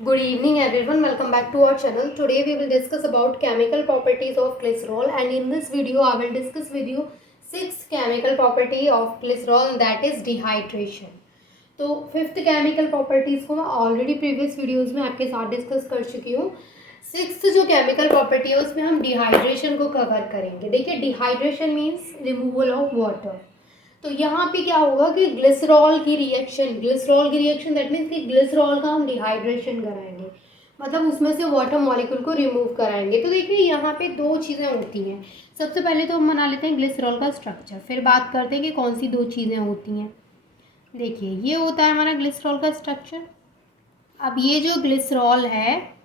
Good evening everyone, welcome back to our channel. Today we will discuss about chemical properties of glycerol, and in this video I will discuss with you 6 chemical property of glycerol, that is dehydration. तो fifth chemical properties को मैं already previous videos में आपके साथ discuss कर चुकी हूँ। Sixth जो केमिकल प्रॉपर्टी है उसमें हम डिहाइड्रेशन को कवर करेंगे। देखिए, dehydration means removal of water. तो यहाँ पे क्या होगा कि ग्लिसरॉल की रिएक्शन दैट मीन्स कि ग्लिसरॉल का हम डिहाइड्रेशन कराएंगे, मतलब उसमें से वाटर मॉलिक्यूल को रिमूव कराएंगे। तो देखिए यहाँ पे दो चीज़ें होती हैं। सबसे पहले तो हम बना लेते हैं ग्लिसरॉल का स्ट्रक्चर, फिर बात करते हैं कि कौन सी दो चीज़ें होती हैं। देखिए, ये होता है हमारा ग्लिसरॉल का स्ट्रक्चर। अब ये जो ग्लिसरॉल है,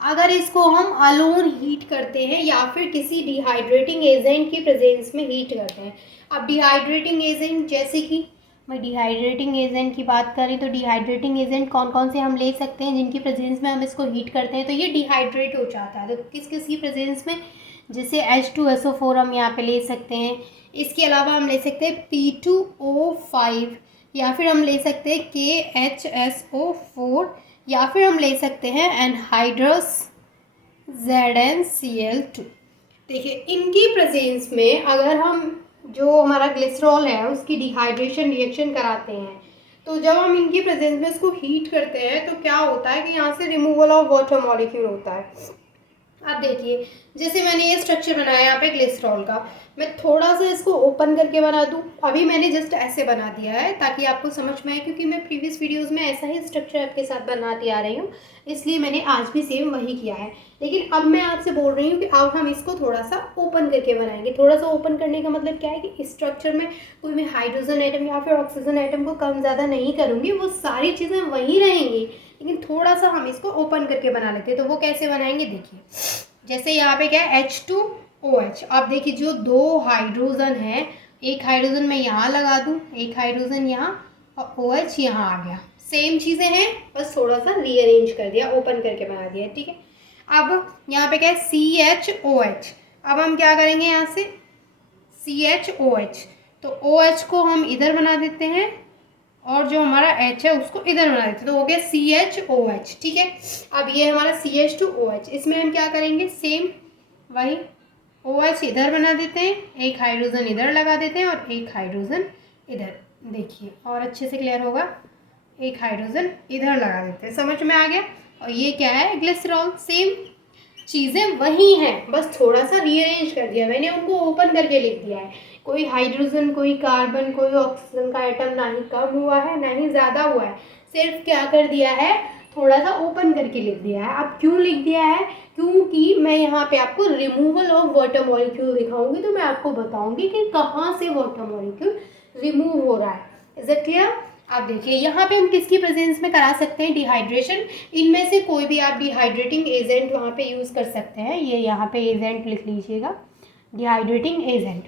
अगर इसको हम अलोन हीट करते हैं या फिर किसी डिहाइड्रेटिंग एजेंट की प्रेजेंस में हीट करते हैं। अब डिहाइड्रेटिंग एजेंट, जैसे कि मैं डिहाइड्रेटिंग एजेंट की बात करें तो डिहाइड्रेटिंग एजेंट कौन कौन से हम ले सकते हैं जिनकी प्रेजेंस में हम इसको हीट करते हैं तो ये डिहाइड्रेट हो जाता है। तो किस किस की प्रेजेंस में, जैसे H2SO4 हम यहाँ पे ले सकते हैं। इसके अलावा हम ले सकते हैं P2O5, या फिर हम ले सकते हैं KHSO4, या फिर हम ले सकते हैं एनहाइड्रस ZnCl2। देखिए, इनकी प्रेजेंस में अगर हम जो हमारा ग्लिसरॉल है उसकी डिहाइड्रेशन रिएक्शन कराते हैं, तो जब हम इनकी प्रेजेंस में इसको हीट करते हैं तो क्या होता है कि यहाँ से रिमूवल ऑफ वाटर मॉलिक्यूल होता है। अब देखिए, जैसे मैंने ये स्ट्रक्चर बनाया यहाँ पे ग्लिसरॉल का, मैं थोड़ा सा इसको ओपन करके बना दूँ। अभी मैंने जस्ट ऐसे बना दिया है ताकि आपको समझ में आए, क्योंकि मैं प्रीवियस वीडियोस में ऐसा ही स्ट्रक्चर आपके साथ बनाती आ रही हूँ, इसलिए मैंने आज भी सेम वही किया है। लेकिन अब मैं आपसे बोल रही हूँ कि अब हम इसको थोड़ा सा ओपन करके बनाएंगे। थोड़ा सा ओपन करने का मतलब क्या है कि इस स्ट्रक्चर में कोई मैं हाइड्रोजन आइटम या फिर ऑक्सीजन आइटम को कम ज़्यादा नहीं करूँगी, वो सारी चीज़ें वहीं रहेंगी, लेकिन थोड़ा सा हम इसको ओपन करके बना लेते हैं। तो वो कैसे बनाएंगे, देखिए, जैसे यहाँ पे क्या है H2OH। आप देखिए, जो दो हाइड्रोजन है, एक हाइड्रोजन मैं यहाँ लगा दूँ, एक हाइड्रोजन यहाँ, और OH यहाँ आ गया। सेम चीज़ें हैं, बस थोड़ा सा रीअरेंज कर दिया, ओपन करके बना दिया, ठीक है। अब यहाँ पे क्या है CHOH। अब हम क्या करेंगे, यहाँ से CHOH, तो OH को हम इधर बना देते हैं और जो हमारा H है उसको इधर बना देते हैं, तो हो गया CHOH, ठीक है। अब ये हमारा CH2OH, इसमें हम क्या करेंगे, सेम वही OH इधर बना देते हैं, एक हाइड्रोजन इधर लगा देते हैं और एक हाइड्रोजन इधर। देखिए और अच्छे से क्लियर होगा, एक हाइड्रोजन इधर लगा देते हैं, समझ में आ गया। और ये क्या है, ग्लिसरॉल। सेम चीज़ें वही हैं, बस थोड़ा सा रीअरेंज कर दिया मैंने, उनको ओपन करके लिख दिया है। कोई हाइड्रोजन, कोई कार्बन, कोई ऑक्सीजन का आइटम ना ही कम हुआ है ना ही ज़्यादा हुआ है, सिर्फ क्या कर दिया है, थोड़ा सा ओपन करके लिख दिया है। अब क्यों लिख दिया है, क्योंकि मैं यहाँ पे आपको रिमूवल ऑफ वाटर मॉलिक्यूल दिखाऊंगी, तो मैं आपको बताऊंगी कि कहाँ से वाटर मॉलिक्यूल रिमूव हो रहा है। Is it clear. आप देखिए, यहाँ पे हम किसकी प्रेजेंस में करा सकते हैं डिहाइड्रेशन। इनमें से कोई भी आप डिहाइड्रेटिंग एजेंट वहाँ पे यूज़ कर सकते हैं। ये यहाँ पे एजेंट लिख लीजिएगा, डिहाइड्रेटिंग एजेंट।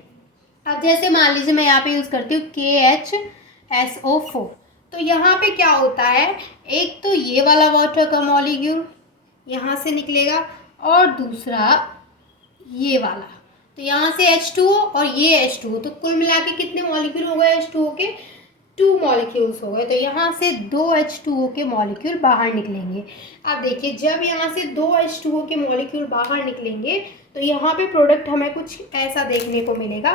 अब जैसे मान लीजिए मैं यहाँ पे यूज़ करती हूँ KHSO4, तो यहाँ पे क्या होता है, एक तो ये वाला वाटर का मॉलिक्यूल यहाँ से निकलेगा और दूसरा ये वाला, तो यहाँ से H2O और ये H2O, तो कुल मिला के कितने मॉलिक्यूल हो गए H2O के, 2 मॉलिक्यूल्स हो गए। तो यहाँ से 2 H2O के मॉलिक्यूल बाहर निकलेंगे। अब देखिए, जब यहाँ से 2 H2O के मॉलिक्यूल बाहर निकलेंगे तो यहाँ पे प्रोडक्ट हमें कुछ ऐसा देखने को मिलेगा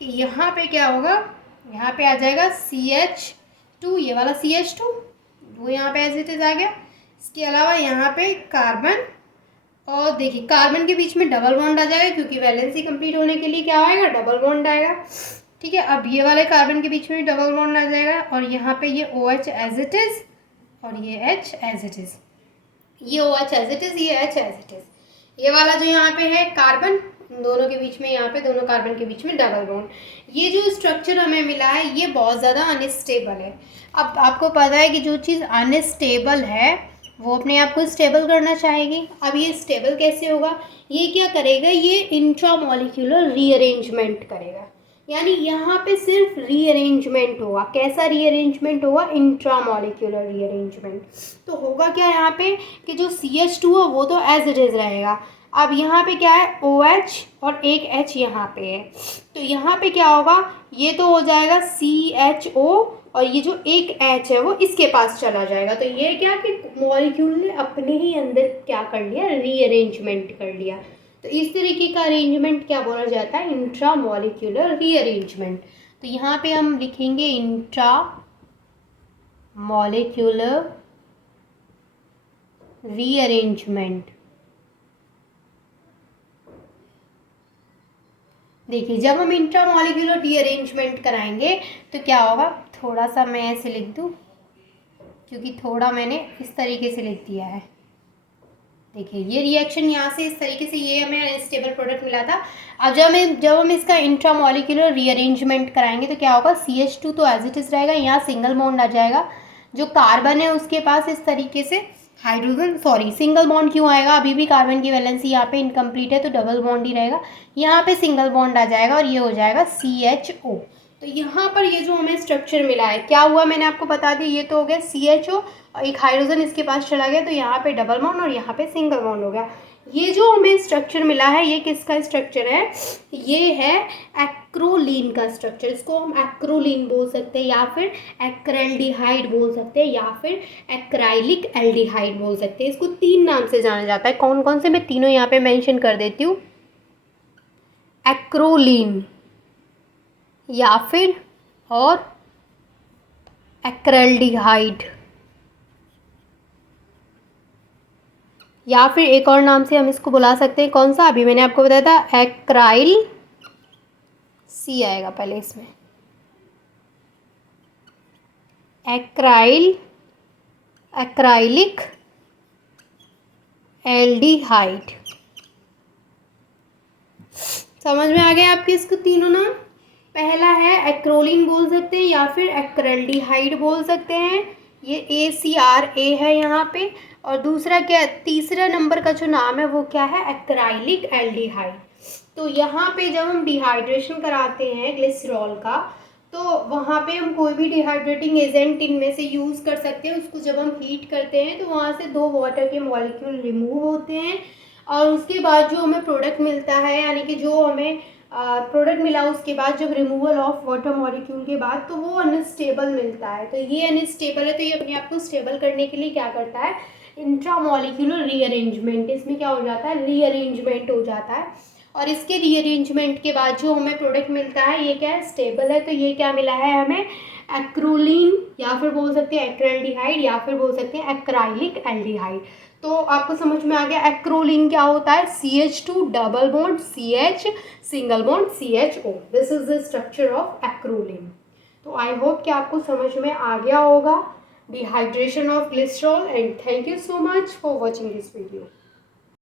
कि यहाँ पे क्या होगा, यहाँ पे आ जाएगा CH2, ये वाला CH2 वो यहाँ पे एज इट इज आ गया। इसके अलावा यहाँ पे कार्बन, और देखिए कार्बन के बीच में डबल बॉन्ड आ जाएगा, क्योंकि वैलेंसी कंप्लीट होने के लिए क्या आएगा, डबल बॉन्ड आएगा, ठीक है। अब ये वाले कार्बन के बीच में भी डबल बॉन्ड आ जाएगा, और यहाँ पे ये OH एज इट इज़ और ये H एज इट इज़, ये OH एज इट इज़, ये H एज इट इज़। ये वाला जो यहाँ पे है कार्बन, दोनों के बीच में, यहाँ पे दोनों कार्बन के बीच में डबल बॉन्ड। ये जो स्ट्रक्चर हमें मिला है ये बहुत ज़्यादा अनस्टेबल है। अब आपको पता है कि जो चीज़ अनस्टेबल है वो अपने आप को स्टेबल करना चाहेगी। अब ये स्टेबल कैसे होगा, ये क्या करेगा, ये इंट्रामॉलिक्यूलर रीअरेंजमेंट करेगा, यानी यहाँ पे सिर्फ रीअरेंजमेंट होगा। कैसा रीअरेंजमेंट होगा, इंट्रामॉलिक्यूलर रीअरेंजमेंट। तो होगा क्या यहाँ पे कि जो CH2 है वो तो एज इट इज़ रहेगा। अब यहाँ पे क्या है, OH और एक H यहाँ पे है, तो यहाँ पे क्या होगा, ये तो हो जाएगा CHO और ये जो एक H है वो इसके पास चला जाएगा। तो ये क्या कि मॉलिक्यूल ने अपने ही अंदर क्या कर लिया, रीअरेंजमेंट कर लिया। तो इस तरीके का अरेंजमेंट क्या बोला जाता है, इंट्रा मॉलिक्यूलर रीअरेंजमेंट। तो यहाँ पे हम लिखेंगे इंट्रा मॉलिक्यूलर रीअरेंजमेंट। देखिए जब हम इंट्रामॉलिक्यूलर रीअरेंजमेंट कराएंगे तो क्या होगा, थोड़ा सा मैं ऐसे लिख दूँ क्योंकि थोड़ा मैंने इस तरीके से लिख दिया है। देखिए ये रिएक्शन यहाँ से इस तरीके से, ये हमें अनस्टेबल प्रोडक्ट मिला था। अब जब हम इसका इंट्रामॉलिक्यूलर रीअरेंजमेंट कराएंगे तो क्या होगा, CH2 तो एज इट इज़ रहेगा, यहाँ सिंगल बॉन्ड आ जाएगा, जो कार्बन है उसके पास इस तरीके से हाइड्रोजन, सॉरी सिंगल बॉन्ड क्यों आएगा, अभी भी कार्बन की वैलेंसी यहाँ पे इनकम्प्लीट है तो डबल बॉन्ड ही रहेगा, यहाँ पे सिंगल बॉन्ड आ जाएगा और ये हो जाएगा CHO। तो यहाँ पर ये जो हमें स्ट्रक्चर मिला है क्या हुआ, मैंने आपको बता दिया, ये तो हो गया CHO और एक हाइड्रोजन इसके पास चला गया तो यहाँ पे डबल बॉन्ड और यहाँ पे सिंगल बॉन्ड हो गया। ये जो हमें स्ट्रक्चर मिला है ये किसका स्ट्रक्चर है, ये है एक्रोलीन का स्ट्रक्चर। इसको हम एक्रोलीन बोल सकते हैं या फिर एक्रेल्डिहाइड बोल सकते हैं या फिर एक्राइलिक एल्डिहाइड बोल सकते हैं। इसको 3 नाम से जाना जाता है। कौन कौन से, मैं तीनों यहाँ पे मेंशन कर देती हूँ। एक्रोलीन या फिर और एक्रेल्डिहाइड या फिर एक और नाम से हम इसको बुला सकते हैं, कौन सा, अभी मैंने आपको बताया था एक्राइल, C आएगा पहले इसमें, एक्राइल, एक्राइलिक एल्डिहाइड। समझ में आ गया आपके इसको तीनों नाम। पहला है एक्रोलीन बोल सकते हैं या फिर एक्रेल्डिहाइड बोल सकते हैं, ये ACRA है यहाँ पे। और दूसरा क्या, तीसरा नंबर का जो नाम है वो क्या है, एक्राइलिक एल्डिहाइड। तो यहाँ पे जब हम डिहाइड्रेशन कराते हैं ग्लिसरॉल का तो वहाँ पे हम कोई भी डिहाइड्रेटिंग एजेंट इनमें से यूज़ कर सकते हैं। उसको जब हम हीट करते हैं तो वहाँ से 2 वाटर के मॉलिक्यूल रिमूव होते हैं और उसके बाद जो हमें प्रोडक्ट मिलता है, यानी कि जो हमें प्रोडक्ट मिला उसके बाद जब रिमूवल ऑफ वाटर मॉलिक्यूल के बाद, तो वो अनस्टेबल मिलता है। तो ये अनस्टेबल है तो ये अपने आप को स्टेबल करने के लिए क्या करता है, इंट्रामॉलिक्यूलर रीअरेंजमेंट, इसमें क्या हो जाता है, रीअरेंजमेंट हो जाता है। और इसके रीअरेंजमेंट के बाद जो हमें प्रोडक्ट मिलता है ये क्या है, स्टेबल है। तो ये क्या मिला है हमें, एक्रोलीन या फिर बोल सकते हैं एक्रेल्डिहाइड या फिर बोल सकते हैं एक्राइलिक एल्डिहाइड। तो आपको समझ में आ गया एक्रोलीन क्या होता है, CH2 double bond CH single bond CHO। This is the structure of acrolein. तो आई होप कि आपको समझ में आ गया होगा dehydration of glycerol. And thank you so much for watching this video.